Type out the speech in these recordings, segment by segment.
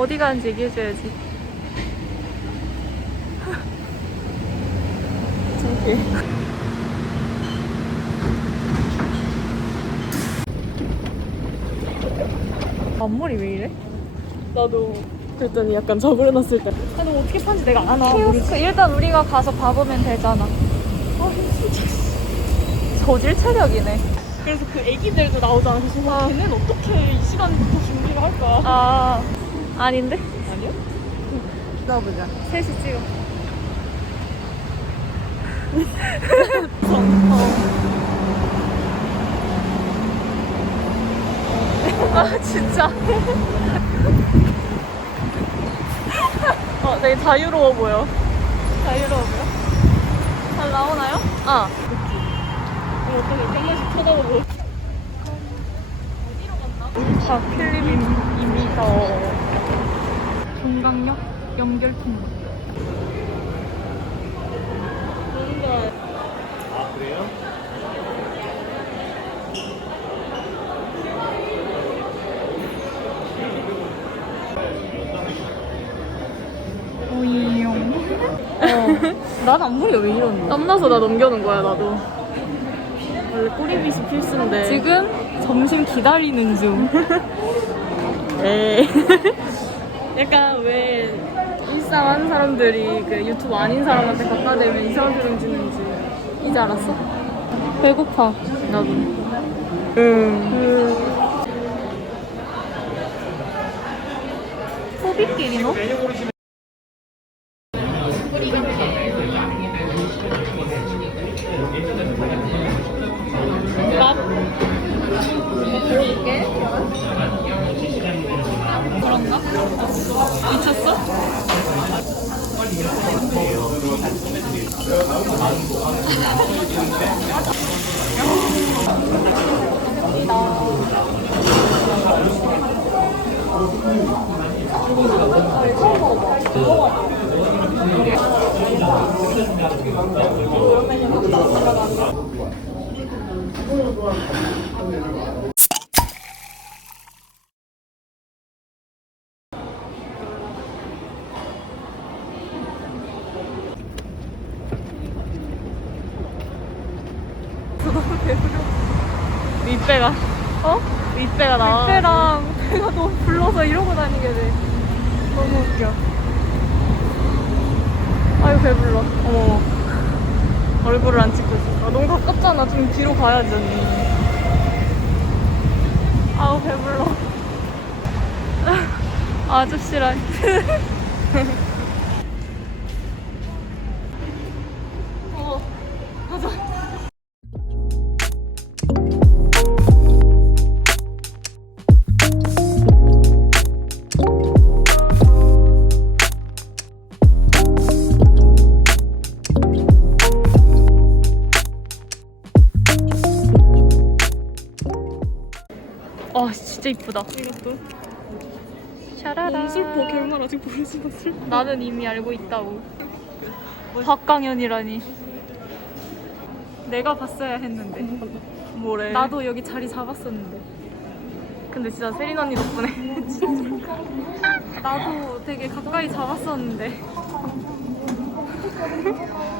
어디 가는지 얘기해줘야지. 앞머리 왜 이래? 나도 그랬더니 약간 저그려놨을 때 아니 어떻게 파는지 내가. 모르겠어. 키오스크 일단 우리가 가서 봐보면 되잖아. 아 진짜 저질 체력이네. 그래서 그 애기들도 나오잖아 그래서 와 걔는 어떻게 이 시간부터 준비를 할까 아 아닌데? 아니요? 나보자. 셋이 찍어. 아 진짜. 어 되게 자유로워 보여 자유로워 보여? 잘 나오나요? 아. 이거 어떻게 한 번씩 쳐다보고 다 필립입니다. 종강역 연결통. 뭔가 아 그래요? 오이용. 어. 난 앞머리가 왜 이러니? 땀나서 나 넘겨놓은 거야 나도 원래 꼬리빗이 필수인데 지금 점심 기다리는 중. 에이 약간 왜 일상 하는 사람들이 그 유튜브 아닌 사람한테 갖다 대면 이상한 소리 지는지 이제 알았어? 배고파. 나도 그 소비끼리노? 미쳤어? 윗배가 어? 윗배가 나와 배랑 배가 너무 불러서 이러고 다니게 돼. 너무 웃겨. 아유 배불러. 어머 얼굴을 안 찍고 있어 아, 너무 가깝잖아 좀 뒤로 가야지 언니 아우 배불러. 아저씨랑. 진짜 이쁘다. 이것도 샤라라. 슬퍼 결말 아직 모르지만 슬퍼 나는 이미 알고 있다고. 박강현이라니. 내가 봤어야 했는데. 뭐래 나도 여기 자리 잡았었는데. 근데 진짜 세린 언니 덕분에 나도 되게 가까이 잡았었는데.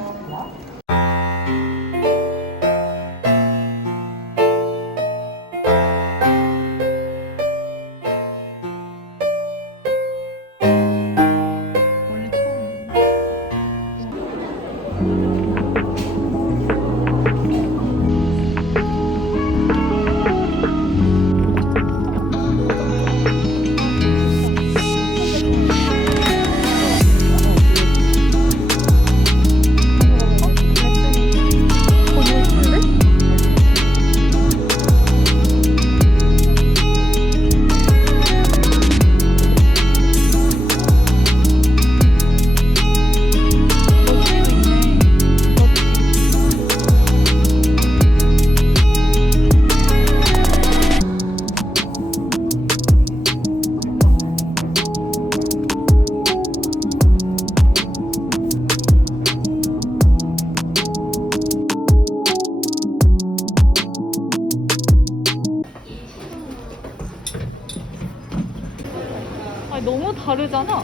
다르잖아.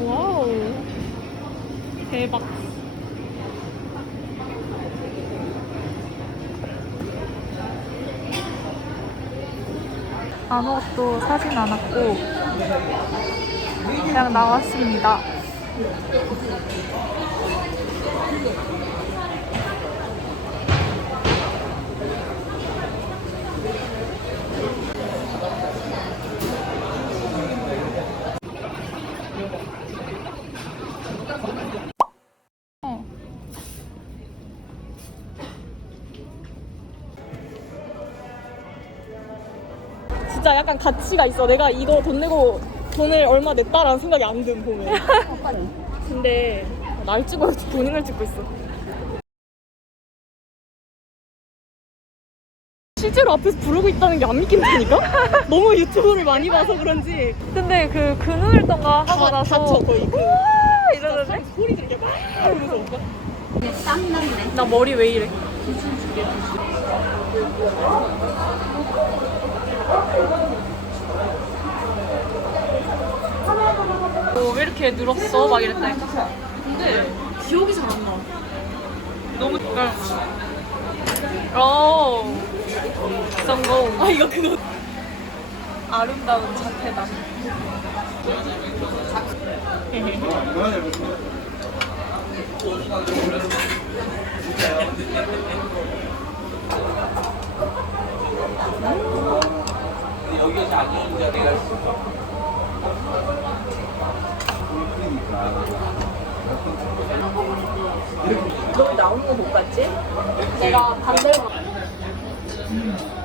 와우. 대박. 아무것도 사진 않았고 그냥 나왔습니다. 진짜 약간 가치가 있어. 내가 이거 돈 내고 돈을 얼마 냈다라는 생각이 안 든 보면. 근데 날 찍어 본인을 찍고 있어. 실제로 앞에서 부르고 있다는 게 안 믿긴다니까? 너무 유튜브를 많이 봐서 그런지 근데 그 근우일던가 하고 다, 나서 다쳐 거의 그 아, 이러는데? 소리 들게 막 이러면서 올까? 나 머리 왜 이래? 어, 왜 이렇게 늘었어? 막 이랬다니까. 근데 기억이 잘 안 나. 너무 그러니까 어 성공 아 이거 그거 아름다운 자태다 너 나오는 거 못 봤지? 내가 반대로. 음.